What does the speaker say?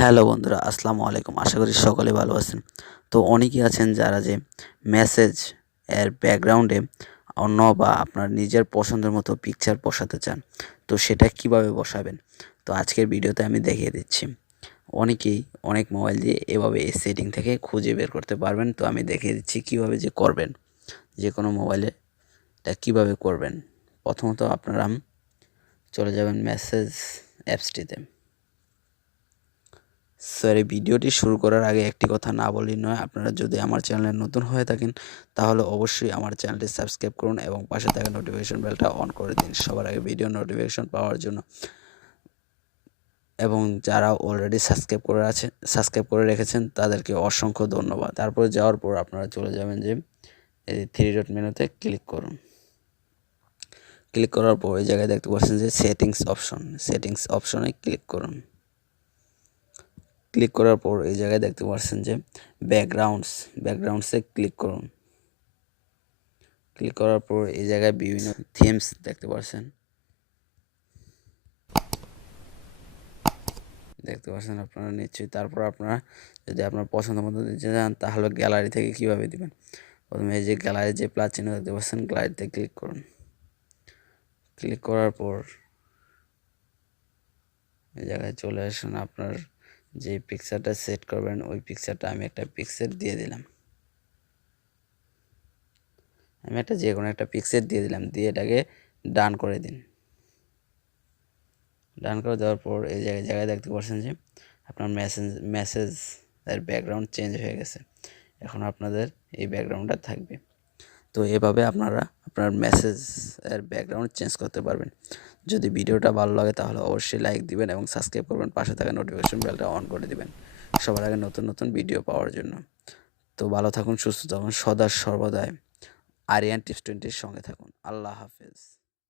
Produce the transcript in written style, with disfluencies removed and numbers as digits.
Hello বন্ধুরা, আসসালামু আলাইকুম। আশা করি সকলে ভালো আছেন। তো অনেকেই আছেন যারা যে মেসেজ এর ব্যাকগ্রাউন্ডে অন্য বা আপনার নিজের পছন্দের মতো পিকচার বসাতে চান। তো সেটা কিভাবে বসাবেন? তো আজকের ভিডিওতে আমি দেখিয়ে দিচ্ছি। অনেকেই অনেক মোবাইল দিয়ে এভাবে এই সেটিং থেকে খুঁজে বের করতে পারবেন। তো আমি দেখিয়ে দিচ্ছি কিভাবে যে করবেন। যেকোনো মোবাইলে এটা কিভাবে করবেন। প্রথমত আপনারা চলে যাবেন মেসেজ অ্যাপসটিতে। স্যার, এই ভিডিওটি শুরু করার আগে একটি কথা না বললেই নয়। আপনারা যদি আমার চ্যানেলে নতুন হয়ে থাকেন তাহলে অবশ্যই আমার চ্যানেলটি সাবস্ক্রাইব করুন এবং পাশে থাকা নোটিফিকেশন বেলটা অন করে দিন সবার আগে ভিডিও নোটিফিকেশন পাওয়ার জন্য। এবং যারা অলরেডি সাবস্ক্রাইব করে রেখেছেন তাদেরকে অসংখ্য ধন্যবাদ। তারপরে যাওয়ার পর আপনারা চলে যাবেন যে এই 3 ডট মেনুতে ক্লিক করুন। ক্লিক করার পর এই জায়গায় দেখতে পাচ্ছেন যে সেটিংস অপশনে ক্লিক করুন। ক্লিক করার পর এই জায়গায় দেখতে পাচ্ছেন যে ব্যাকগ্রাউন্ডসে ক্লিক করুন। ক্লিক করার পর এই জায়গায় বিভিন্ন থিমস দেখতে পাচ্ছেন আপনারা নিশ্চয়ই। তারপর আপনারা যদি আপনার পছন্দ মতো দিতে চান তাহলে গ্যালারি থেকে কিভাবে দিবেন। প্রথমে এই যে গ্যালারি যে প্লাস চিহ্ন দেখতে পাচ্ছেন, গ্যালারিতে ক্লিক করুন। ক্লিক করার পর এই জায়গায় চলে আসুন। আপনার যে পিকচারটা সেট করবেন ওই পিকচারটা আমি একটা পিকচার দিয়ে দিলাম। যে কোনো একটা পিকচার দিয়ে দিলাম, দিয়ে এটাকে ডান করে দিন। ডান করে দেওয়ার পর এই জায়গায় দেখতে পাচ্ছেন যে আপনার মেসেজ এর ব্যাকগ্রাউন্ড চেঞ্জ হয়ে গেছে। এখন আপনাদের এই ব্যাকগ্রাউন্ডটা থাকবে। তো এভাবে আপনারা আপনার মেসেজ এর ব্যাকগ্রাউন্ড চেঞ্জ করতে পারবেন। যদি ভিডিওটা ভালো লাগে তাহলে অবশ্যই লাইক দিবেন এবং সাবস্ক্রাইব করবেন, পাশে থাকা নোটিফিকেশন বেলটা অন করে দিবেন সবার আগে নতুন নতুন ভিডিও পাওয়ার জন্য। তো ভালো থাকুন, সুস্থ থাকুন, সদা সর্বদাই আরিয়ান টিপস 20 সঙ্গে থাকুন। আল্লাহ হাফেজ।